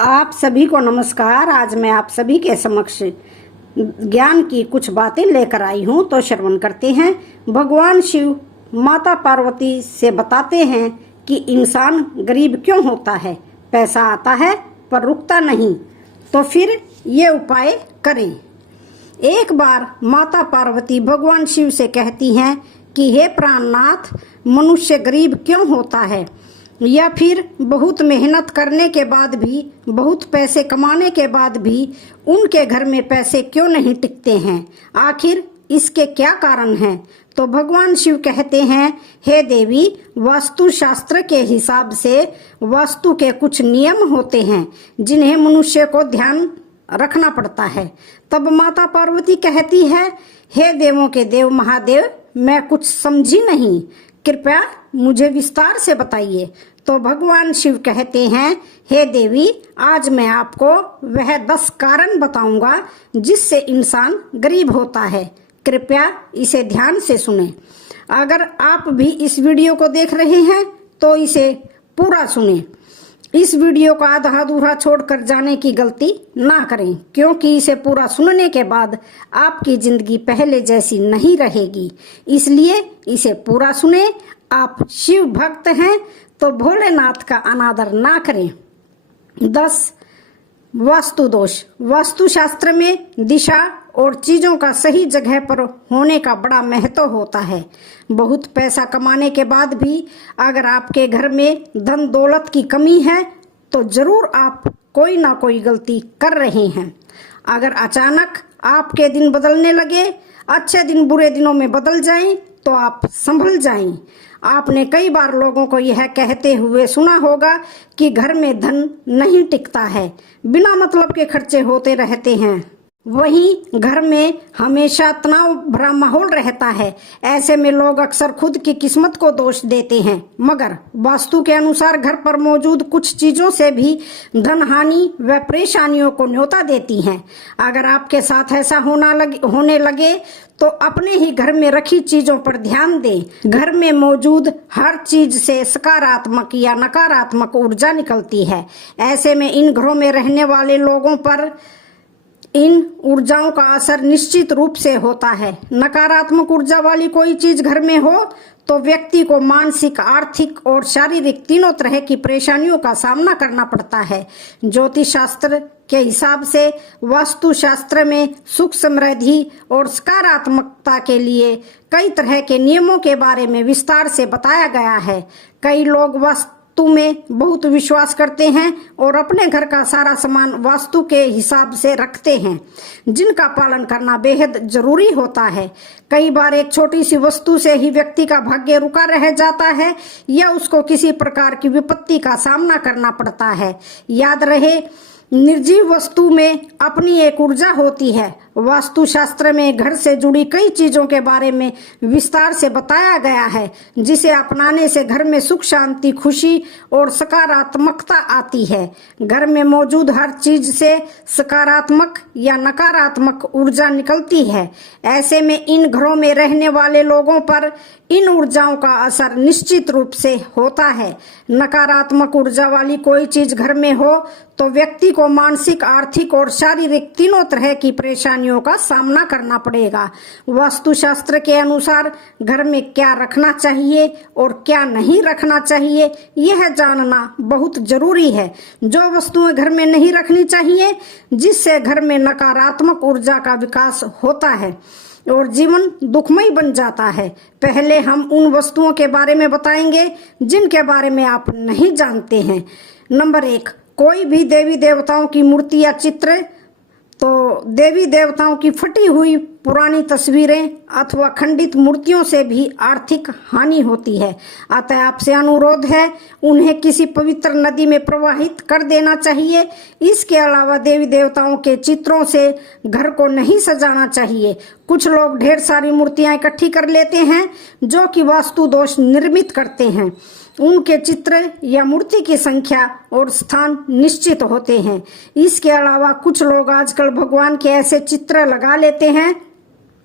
आप सभी को नमस्कार। आज मैं आप सभी के समक्ष ज्ञान की कुछ बातें लेकर आई हूँ, तो श्रवण करते हैं। भगवान शिव माता पार्वती से बताते हैं कि इंसान गरीब क्यों होता है। पैसा आता है पर रुकता नहीं, तो फिर ये उपाय करें। एक बार माता पार्वती भगवान शिव से कहती हैं कि हे प्राणनाथ, मनुष्य गरीब क्यों होता है, या फिर बहुत मेहनत करने के बाद भी, बहुत पैसे कमाने के बाद भी उनके घर में पैसे क्यों नहीं टिकते हैं। आखिर इसके क्या कारण हैं? तो भगवान शिव कहते हैं, हे देवी, वास्तु शास्त्र के हिसाब से वास्तु के कुछ नियम होते हैं जिन्हें मनुष्य को ध्यान रखना पड़ता है। तब माता पार्वती कहती है, हे देवों के देव महादेव, मैं कुछ समझी नहीं, कृपया मुझे विस्तार से बताइए। तो भगवान शिव कहते हैं, हे देवी, आज मैं आपको वह 10 कारण बताऊंगा जिससे इंसान गरीब होता है। कृपया इसे ध्यान से सुने। अगर आप भी इस वीडियो को देख रहे हैं तो इसे पूरा सुने। इस वीडियो को आधा अधूरा छोड़कर जाने की गलती ना करें, क्योंकि इसे पूरा सुनने के बाद आपकी जिंदगी पहले जैसी नहीं रहेगी। इसलिए इसे पूरा सुने। आप शिव भक्त हैं तो भोलेनाथ का अनादर ना करें। 10 वास्तु दोष। वास्तु शास्त्र में दिशा और चीजों का सही जगह पर होने का बड़ा महत्व होता है। बहुत पैसा कमाने के बाद भी अगर आपके घर में धन दौलत की कमी है तो जरूर आप कोई ना कोई गलती कर रहे हैं। अगर अचानक आपके दिन बदलने लगे, अच्छे दिन बुरे दिनों में बदल जाएं, तो आप संभल जाएं। आपने कई बार लोगों को यह कहते हुए सुना होगा कि घर में धन नहीं टिकता है, बिना मतलब के खर्चे होते रहते हैं। वहीं घर में हमेशा तनाव भरा माहौल रहता है। ऐसे में लोग अक्सर खुद की किस्मत को दोष देते हैं, मगर वास्तु के अनुसार घर पर मौजूद कुछ चीजों से भी धन हानि व परेशानियों को न्योता देती हैं। अगर आपके साथ ऐसा होने लगे तो अपने ही घर में रखी चीजों पर ध्यान दें। घर में मौजूद हर चीज से सकारात्मक या नकारात्मक ऊर्जा निकलती है। ऐसे में इन घरों में रहने वाले लोगों पर इन ऊर्जाओं का असर निश्चित रूप से होता है। नकारात्मक ऊर्जा वाली कोई चीज घर में हो तो व्यक्ति को मानसिक, आर्थिक और शारीरिक तीनों तरह की परेशानियों का सामना करना पड़ता है। ज्योतिष शास्त्र के हिसाब से वास्तु शास्त्र में सुख, समृद्धि और सकारात्मकता के लिए कई तरह के नियमों के बारे में विस्तार से बताया गया है। कई लोग वास्तु में बहुत विश्वास करते हैं और अपने घर का सारा सामान वास्तु के हिसाब से रखते हैं, जिनका पालन करना बेहद जरूरी होता है। कई बार एक छोटी सी वस्तु से ही व्यक्ति का भाग्य रुका रह जाता है या उसको किसी प्रकार की विपत्ति का सामना करना पड़ता है। याद रहे, निर्जीव वस्तु में अपनी एक ऊर्जा होती है। वास्तु शास्त्र में घर से जुड़ी कई चीजों के बारे में विस्तार से बताया गया है, जिसे अपनाने से घर में सुख, शांति, खुशी और सकारात्मकता आती है। घर में मौजूद हर चीज से सकारात्मक या नकारात्मक ऊर्जा निकलती है। ऐसे में इन घरों में रहने वाले लोगों पर इन ऊर्जाओं का असर निश्चित रूप से होता है। नकारात्मक ऊर्जा वाली कोई चीज घर में हो तो व्यक्ति को मानसिक, आर्थिक और शारीरिक तीनों तरह की परेशानियों का सामना करना पड़ेगा। वास्तु शास्त्र के अनुसार घर में क्या रखना चाहिए और क्या नहीं रखना चाहिए, यह जानना बहुत जरूरी है। जो वस्तुएं घर में नहीं रखनी चाहिए, जिससे घर में नकारात्मक ऊर्जा का विकास होता है और जीवन दुखमय बन जाता है। पहले हम उन वस्तुओं के बारे में बताएंगे जिनके बारे में आप नहीं जानते हैं। नंबर 1, कोई भी देवी देवताओं की मूर्ति या चित्र। तो देवी देवताओं की फटी हुई पुरानी तस्वीरें अथवा खंडित मूर्तियों से भी आर्थिक हानि होती है। अतः आपसे अनुरोध है, उन्हें किसी पवित्र नदी में प्रवाहित कर देना चाहिए। इसके अलावा देवी देवताओं के चित्रों से घर को नहीं सजाना चाहिए। कुछ लोग ढेर सारी मूर्तियां इकट्ठी कर लेते हैं जो कि वास्तु दोष निर्मित करते हैं। उनके चित्र या मूर्ति की संख्या और स्थान निश्चित होते हैं। इसके अलावा कुछ लोग आजकल भगवान के ऐसे चित्र लगा लेते हैं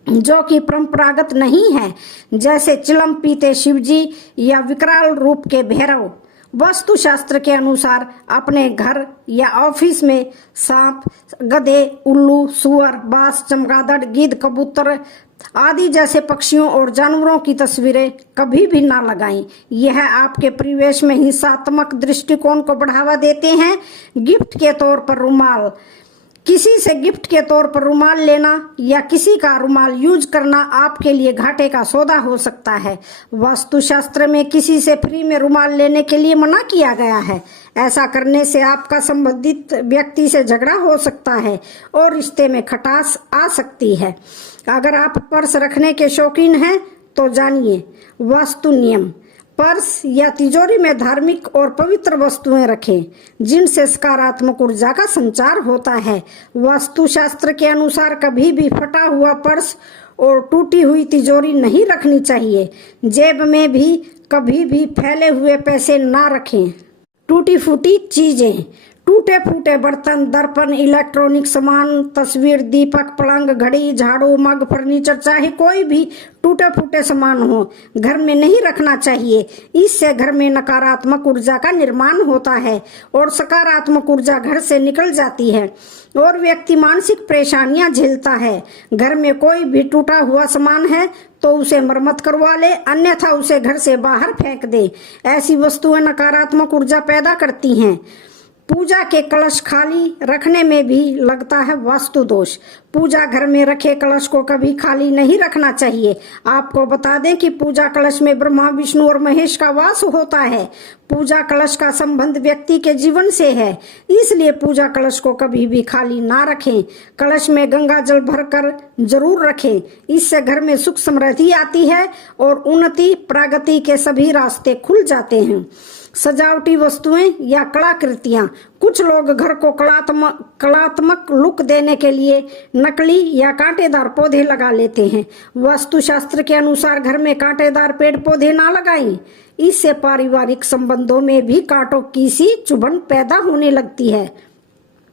जो कि परंपरागत नहीं है, जैसे चिलम पीते शिवजी या विकराल रूप के भैरव। वास्तुशास्त्र के अनुसार अपने घर या ऑफिस में सांप, गधे, उल्लू, सुअर, बाज, चमगादड़, गिद्ध, कबूतर आदि जैसे पक्षियों और जानवरों की तस्वीरें कभी भी ना लगाएं। यह आपके परिवेश में हिंसात्मक दृष्टिकोण को बढ़ावा देते हैं। गिफ्ट के तौर पर रुमाल, किसी से गिफ्ट के तौर पर रुमाल लेना या किसी का रुमाल यूज करना आपके लिए घाटे का सौदा हो सकता है। वास्तुशास्त्र में किसी से फ्री में रुमाल लेने के लिए मना किया गया है। ऐसा करने से आपका संबंधित व्यक्ति से झगड़ा हो सकता है और रिश्ते में खटास आ सकती है। अगर आप पर्स रखने के शौकीन हैं तो जानिए वास्तु नियम। पर्स या तिजोरी में धार्मिक और पवित्र वस्तुएं रखें जिनसे सकारात्मक ऊर्जा का संचार होता है। वास्तुशास्त्र के अनुसार कभी भी फटा हुआ पर्स और टूटी हुई तिजोरी नहीं रखनी चाहिए। जेब में भी कभी भी फैले हुए पैसे ना रखें। टूटी फूटी चीजें, टूटे फूटे बर्तन, दर्पण, इलेक्ट्रॉनिक सामान, तस्वीर, दीपक, पलंग, घड़ी, झाड़ू, मग, फर्नीचर, चाहे कोई भी टूटे फूटे सामान हो, घर में नहीं रखना चाहिए। इससे घर में नकारात्मक ऊर्जा का निर्माण होता है और सकारात्मक ऊर्जा घर से निकल जाती है और व्यक्ति मानसिक परेशानियां झेलता है। घर में कोई भी टूटा हुआ सामान है तो उसे मरम्मत करवा ले, अन्यथा उसे घर से बाहर फेंक दे। ऐसी वस्तुएं नकारात्मक ऊर्जा पैदा करती हैं। पूजा के कलश खाली रखने में भी लगता है वास्तु दोष। पूजा घर में रखे कलश को कभी खाली नहीं रखना चाहिए। आपको बता दें कि पूजा कलश में ब्रह्मा, विष्णु और महेश का वास होता है। पूजा कलश का संबंध व्यक्ति के जीवन से है, इसलिए पूजा कलश को कभी भी खाली ना रखें। कलश में गंगा जल भरकर जरूर रखें। इससे घर में सुख समृद्धि आती है और उन्नति प्रगति के सभी रास्ते खुल जाते हैं। सजावटी वस्तुएं या कलाकृतियां, कुछ लोग घर को कलात्मक लुक देने के लिए नकली या कांटेदार पौधे लगा लेते हैं। वास्तुशास्त्र के अनुसार घर में कांटेदार पेड़ पौधे ना लगाएं। इससे पारिवारिक संबंधों में भी कांटों की सी चुभन पैदा होने लगती है,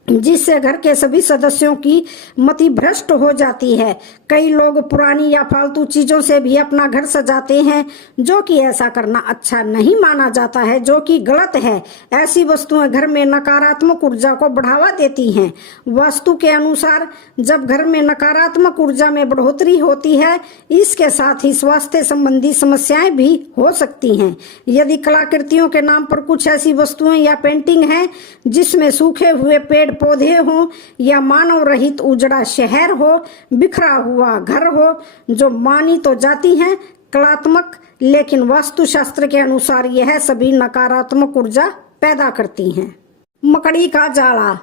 जिससे घर के सभी सदस्यों की मति भ्रष्ट हो जाती है। कई लोग पुरानी या फालतू चीजों से भी अपना घर सजाते हैं, जो कि ऐसा करना अच्छा नहीं माना जाता है, जो कि गलत है। ऐसी वस्तुएं घर में नकारात्मक ऊर्जा को बढ़ावा देती हैं। वास्तु के अनुसार जब घर में नकारात्मक ऊर्जा में बढ़ोतरी होती है, इसके साथ ही स्वास्थ्य संबंधी समस्याएं भी हो सकती हैं। यदि कलाकृतियों के नाम पर कुछ ऐसी वस्तुएं या पेंटिंग हैं जिसमें सूखे हुए पेड़ पौधे हो या मानव रहित उजड़ा शहर हो, बिखरा हुआ घर हो, जो मानी तो जाती हैं कलात्मक, लेकिन वास्तुशास्त्र के अनुसार यह सभी नकारात्मक ऊर्जा पैदा करती हैं। मकड़ी का जाला,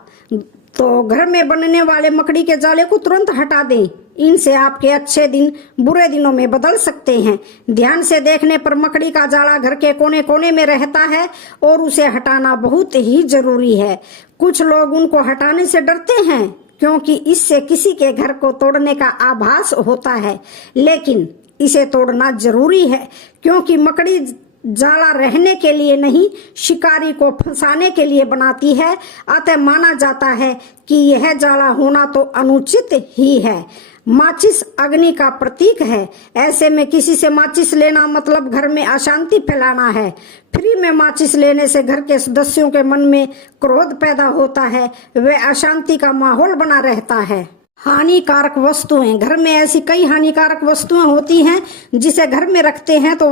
तो घर में बनने वाले मकड़ी के जाले को तुरंत हटा दें। इनसे आपके अच्छे दिन बुरे दिनों में बदल सकते हैं। ध्यान से देखने पर मकड़ी का जाला घर के कोने कोने में रहता है और उसे हटाना बहुत ही जरूरी है। कुछ लोग उनको हटाने से डरते हैं क्योंकि इससे किसी के घर को तोड़ने का आभास होता है, लेकिन इसे तोड़ना जरूरी है क्योंकि मकड़ी जाला रहने के लिए नहीं, शिकारी को फंसाने के लिए बनाती है। अतः माना जाता है कि यह जाला होना तो अनुचित ही है। माचिस अग्नि का प्रतीक है। ऐसे में किसी से माचिस लेना मतलब घर में अशांति फैलाना है। फ्री में माचिस लेने से घर के सदस्यों के मन में क्रोध पैदा होता है, वे अशांति का माहौल बना रहता है। हानिकारक वस्तुएं, घर में ऐसी कई हानिकारक वस्तुएं होती हैं जिसे घर में रखते हैं तो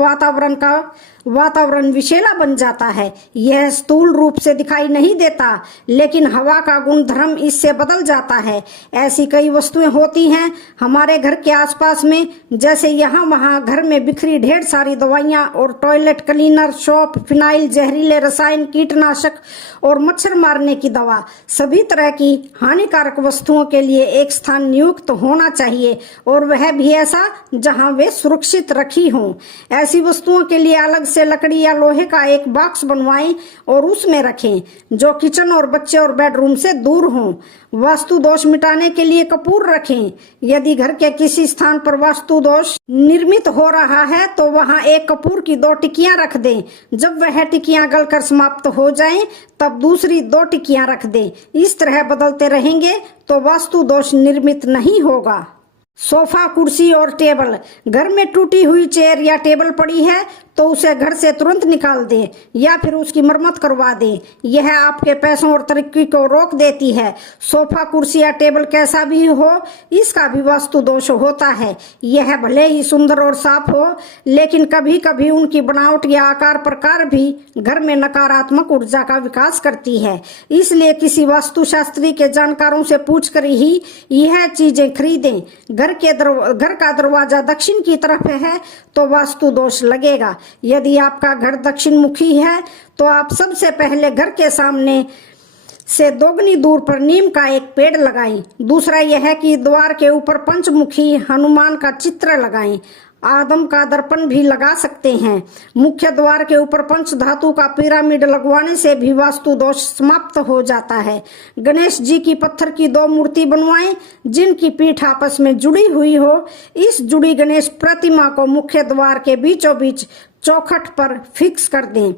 वातावरण विषैला बन जाता है। यह स्थूल रूप से दिखाई नहीं देता, लेकिन हवा का गुणधर्म इससे बदल जाता है। ऐसी कई वस्तुएं होती हैं हमारे घर के आसपास में, जैसे यहाँ वहाँ घर में बिखरी ढेर सारी दवाइयाँ और टॉयलेट क्लीनर, सोप, फिनाइल, जहरीले रसायन, कीटनाशक और मच्छर मारने की दवा। सभी तरह की हानिकारक वस्तुओं के लिए एक स्थान नियुक्त होना चाहिए और वह भी ऐसा जहां वे सुरक्षित रखी हों। ऐसी वस्तुओं के लिए अलग से लकड़ी या लोहे का एक बॉक्स बनवाएं और उसमें रखें, जो किचन और बच्चे और बेडरूम से दूर हों। वास्तु दोष मिटाने के लिए कपूर रखें। यदि घर के किसी स्थान पर वास्तु दोष निर्मित हो रहा है तो वहां एक कपूर की 2 टिकियां रख दें। जब वह टिकियां गलकर समाप्त हो जाएं, तब दूसरी 2 टिकियां रख दें। इस तरह बदलते रहेंगे तो वास्तु दोष निर्मित नहीं होगा। सोफा, कुर्सी और टेबल। घर में टूटी हुई चेयर या टेबल पड़ी है तो उसे घर से तुरंत निकाल दें या फिर उसकी मरम्मत करवा दें। यह आपके पैसों और तरक्की को रोक देती है। सोफा, कुर्सी या टेबल कैसा भी हो, इसका भी वास्तु दोष होता है। यह भले ही सुंदर और साफ हो, लेकिन कभी कभी उनकी बनावट या आकार प्रकार भी घर में नकारात्मक ऊर्जा का विकास करती है। इसलिए किसी वास्तुशास्त्री के जानकारों से पूछकर ही यह चीजें खरीदें। घर का दरवाजा दक्षिण की तरफ है तो वास्तु दोष लगेगा। यदि आपका घर दक्षिण मुखी है तो आप सबसे पहले घर के सामने से दोगुनी दूर पर नीम का एक पेड़ लगाएं। दूसरा यह है कि द्वार के ऊपर पंचमुखी हनुमान का चित्र लगाएं। आदम का दर्पण भी लगा सकते हैं। मुख्य द्वार के ऊपर पंच धातु का पिरामिड लगवाने से भी वास्तु दोष समाप्त हो जाता है। गणेश जी की पत्थर की 2 मूर्ति बनवाएं जिनकी पीठ आपस में जुड़ी हुई हो। इस जुड़ी गणेश प्रतिमा को मुख्य द्वार के बीचों बीच चौखट पर फिक्स कर दें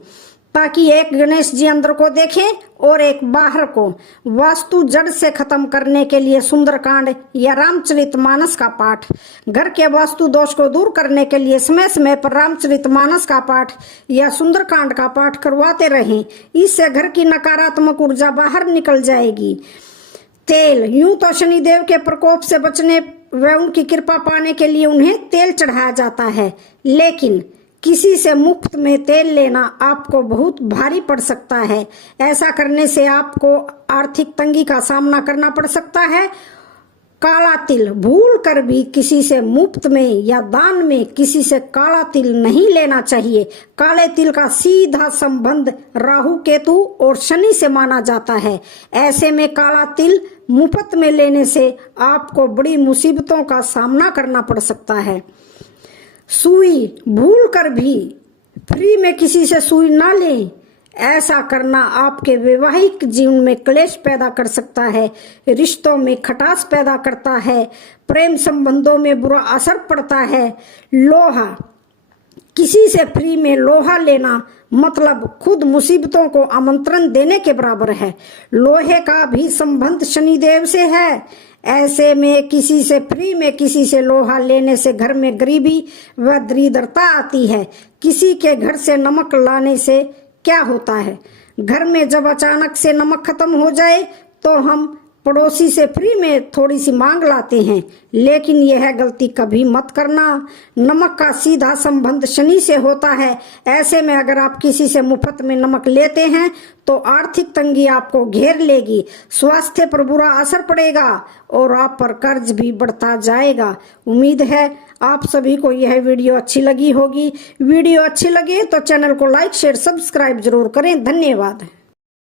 ताकि एक गणेश जी अंदर को देखें और एक बाहर को। वास्तु जड़ से खत्म करने के लिए सुंदरकांड या रामचरितमानस का पाठ। घर के वास्तु दोष को दूर करने के लिए समय समय पर रामचरितमानस का पाठ या सुंदरकांड का पाठ करवाते रहें। इससे घर की नकारात्मक ऊर्जा बाहर निकल जाएगी। तेल। यूं तो शनिदेव के प्रकोप से बचने व उनकी कृपा पाने के लिए उन्हें तेल चढ़ाया जाता है, लेकिन किसी से मुफ्त में तेल लेना आपको बहुत भारी पड़ सकता है। ऐसा करने से आपको आर्थिक तंगी का सामना करना पड़ सकता है। काला तिल। भूल कर भी किसी से मुफ्त में या दान में किसी से काला तिल नहीं लेना चाहिए। काले तिल का सीधा संबंध राहु, केतु और शनि से माना जाता है। ऐसे में काला तिल मुफ्त में लेने से आपको बड़ी मुसीबतों का सामना करना पड़ सकता है। सुई। भूल कर भी फ्री में किसी से सुई ना लें। ऐसा करना आपके वैवाहिक जीवन में क्लेश पैदा कर सकता है, रिश्तों में खटास पैदा करता है, प्रेम संबंधों में बुरा असर पड़ता है। लोहा। किसी से फ्री में लोहा लेना मतलब खुद मुसीबतों को आमंत्रण देने के बराबर है। लोहे का भी संबंध शनिदेव से है। ऐसे में किसी से फ्री में किसी से लोहा लेने से घर में गरीबी व दरिद्रता आती है। किसी के घर से नमक लाने से क्या होता है, घर में जब अचानक से नमक खत्म हो जाए तो हम पड़ोसी से फ्री में थोड़ी सी मांग लाते हैं, लेकिन यह गलती कभी मत करना। नमक का सीधा संबंध शनि से होता है। ऐसे में अगर आप किसी से मुफ्त में नमक लेते हैं तो आर्थिक तंगी आपको घेर लेगी, स्वास्थ्य पर बुरा असर पड़ेगा और आप पर कर्ज भी बढ़ता जाएगा। उम्मीद है आप सभी को यह वीडियो अच्छी लगी होगी। वीडियो अच्छी लगे तो चैनल को लाइक, शेयर, सब्सक्राइब जरूर करें। धन्यवाद।